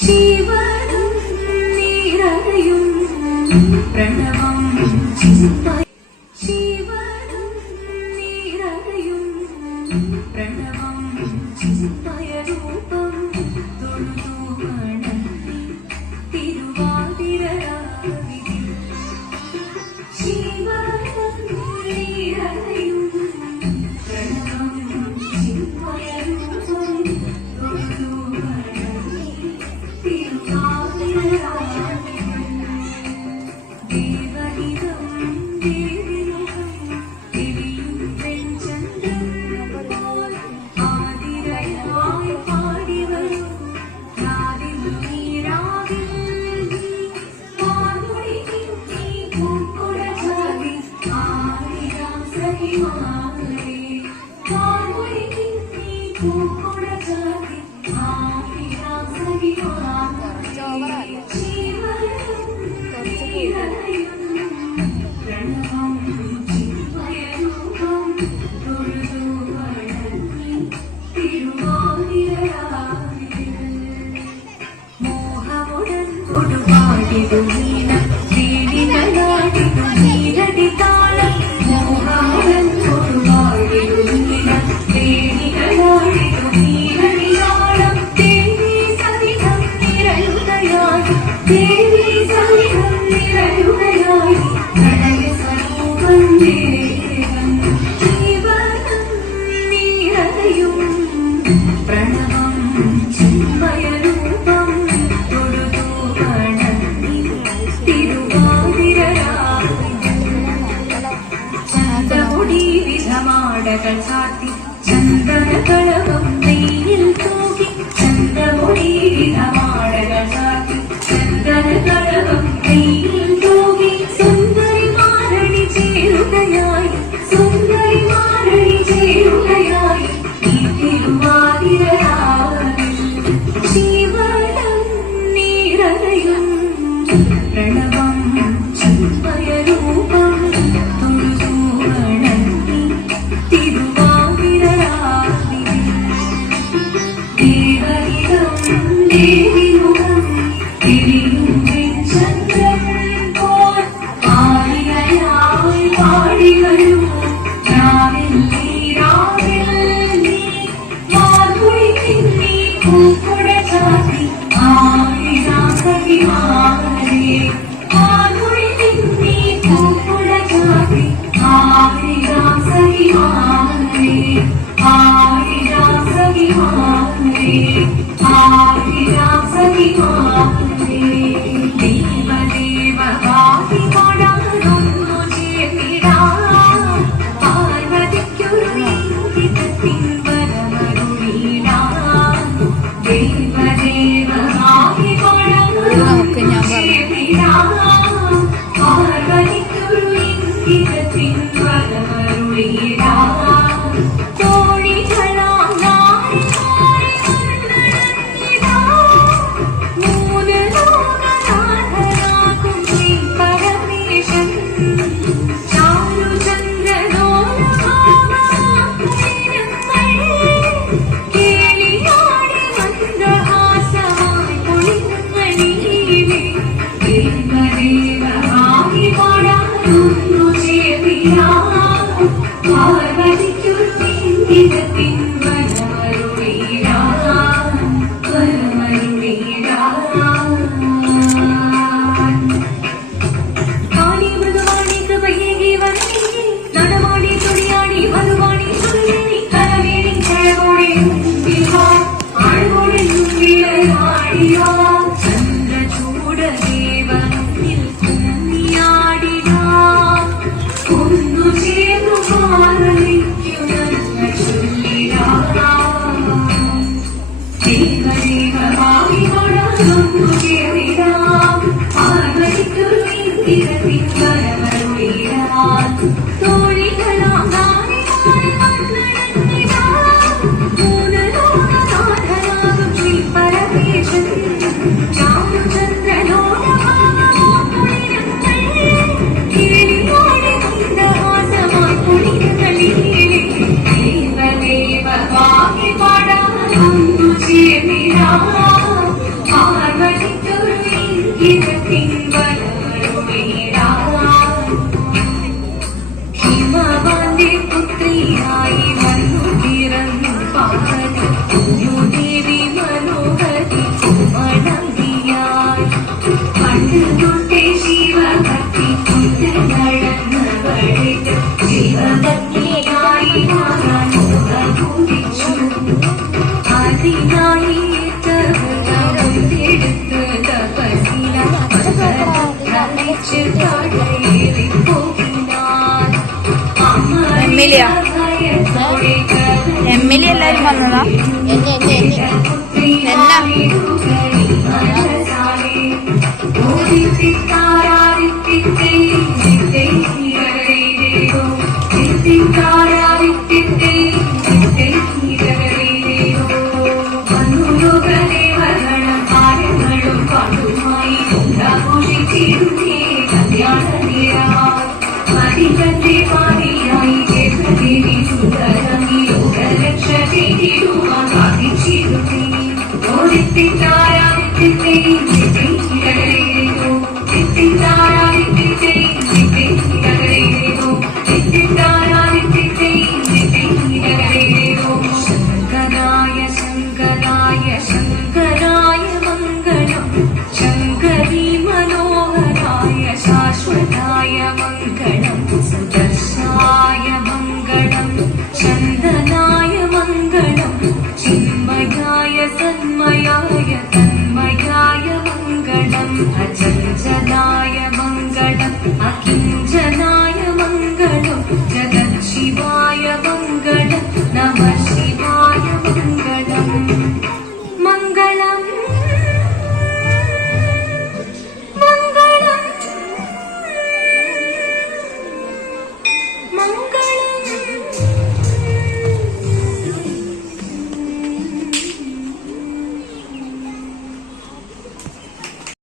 ശിവനും നിറയും പ്രണവം ശിവനും നിറയും പ്രണവം ചിന്മയരൂപം തൊഴുതു വണങ്ങി തിരുവാതിരരാവിൽ ശിവനും നിറയും പ്രണവം ചിന്മയരൂപം തൊഴുതു വണങ്ങി തിരുവാതിരരാവിൽ ദേവഹിതം ദേവിമുഖം തിരിയും വെൺചന്ദ്രൻ പോൽ ആതിരയായി പാടി വരും രാവിൽ നീരാവിൽ മാർമുടി നീ പൂക്കുട ചാടി ആയിരം സഖിമാരെ മാർമുടി നീ പൂക്കുട ചാടി ആയിരം സഖിമാരെ ശിവനും നിറയും പ്രണവം ചിന്മയരൂപം തൊഴുതു വണങ്ങി തിരുവാതിരരാവിൽ മോഹമുടൻ കൊടുപാടിടും നീനം വീടിനലാടിടും നീരടി താളം മോഹമുടൻ കൊടുപാടിടും നീനം വീടിനലാടിടും നീരടി താളം ദേവി സവിധം നിരയുകയായി ദേവി സവിധം നിരയുകയായി പ്രണയ സ്വരൂപം ദേവൻ ശിവനും നിറയും പ്രണവം ചിന്മയരൂപം തൊഴുതു വണങ്ങി തിരുവാതിരരാവിൽ ചന്തമുടി വിധമാടകൾ ചാർത്തി ചന്ദനകളകം നെയ്യിൽ തൂകി ചന്തമുടി വിധമാടകൾ ചാർത്തി ചന്ദനകളകം നെയ്യിൽ തൂകി സുന്ദരിമാരണി ചേരുകയായി സുന്ദരിമാരണി ചേരുകയായി ഈ തിരുവാതിരരാവിൽ ശിവനും നിറയും പ്രണവം ചിന്മയരൂപം തൊഴുതു വണങ്ങി തിരുവാതിരരാവിൽ ദേവഹിതം ദേവിമുഖം തിരിയും വെൺചന്ദ്രൻ പോൽ ആയിരയായി പാടി വരും രാവിൽ നീരാവിൽ നീ മാർമുടി നീ പൂക്കുട ചാടി ആയിരം സഖിമാരെ മാർമുടി നീ പൂക്കുട ചാടി ആയിരം സഖിമാരെ ആയിരം സഖിമാരെ ആയിരം സഖിമാരെ ദേവദേവ വാഹി കൊടാനൊന്നു ചേർന്നിടാം പാർവതിക്കൊരു ഇംഗിതത്തിൻ വരമരുളിടാം ദേവദേവ വാഹി കൊടാനൊന്നു ചേർന്നിടാം പാർവതിക്കൊരു ഇംഗിതത്തിൻ വരമരുളിടാം കോഴികളാം നാരി നാരി വന്നണഞ്ഞിടാം മൂന്ന് ലോകനാഥനാകും ശ്രീ പരമേശൻ ചാരുചന്ദ്രനോലഭാവമാകും കേളിയാടി മന്ദഹാസമായി പൊളിഞ്ഞണീലേ ദേവദേവ വാഹി കൊടാനൊന്നു ചേർന്നിടാം പാർവതിക്കൊരു ഇംഗിതത്തിൻ വരമരുളിടാം വരമരുളിടാം കാളി മൃഗവാണി കൃപയേകി വന്നേ നടമാടി തുടിയാടി മധുവാണി സുന്ദരി കരവേണി കഴകോടെ ആഴ്കോടെ മുമ്പിലാടിയോ ചന്ദ്രചൂട ദേവനിൽ കുമ്മിയാടിടാം ഒന്നു ചേർന്നു പാർവതിക്കു ചൊല്ലിടാം ദേവദേവ വാഹി കൊടാനൊന്നു ചേർന്നിടാം പാർവതിക്കൊരു ഇംഗിതത്തിൻ വരമരുളിടാം തോഴികളാം നാരി നാരി വന്നണഞ്ഞിടാം മൂന്ന് ലോകനാഥനാകും ശ്രീ പരമേശൻ ചാരുചന്ദ്രനോലഭാവമാകും പൊളിഞ്ഞണീലേ കേളിയാടി മന്ദഹാസമായി പൊളിഞ്ഞണീലേ പിൻവരവരുമേടാൻ ഹിമവാന്റെ പുത്രിയായി വന്നു പിറന്നു പാർവതി കുഞ്ഞുദേവി മനോഹരി മണങ്ങിയായി പണ്ട് തൊട്ടേ ശിവഭക്തി കൊണ്ട് നടന്നവളെ ശിവഭക്തിയായി മാറാൻ കുതിച്ചു അതിനായി എടുത്ത് തപസില കടയേറി പോകിനാൻ എമ്മിലി എല്ലാരും വന്നതാ ശങ്കരായ ശങ്കരായ ശങ്കരായ മംഗളം ശങ്കരീ മനോഹരായ ശാശ്വതായ മംഗളം സുദർശായ മംഗളം ചന്ദനായ മംഗളം ചിന്മയായ സന്മയായ തന്മയായ മംഗളം അചഞ്ചലായ മംഗളം അകിഞ്ചനായ മംഗളം ജഗത് ശിവായ മംഗളം നമഃ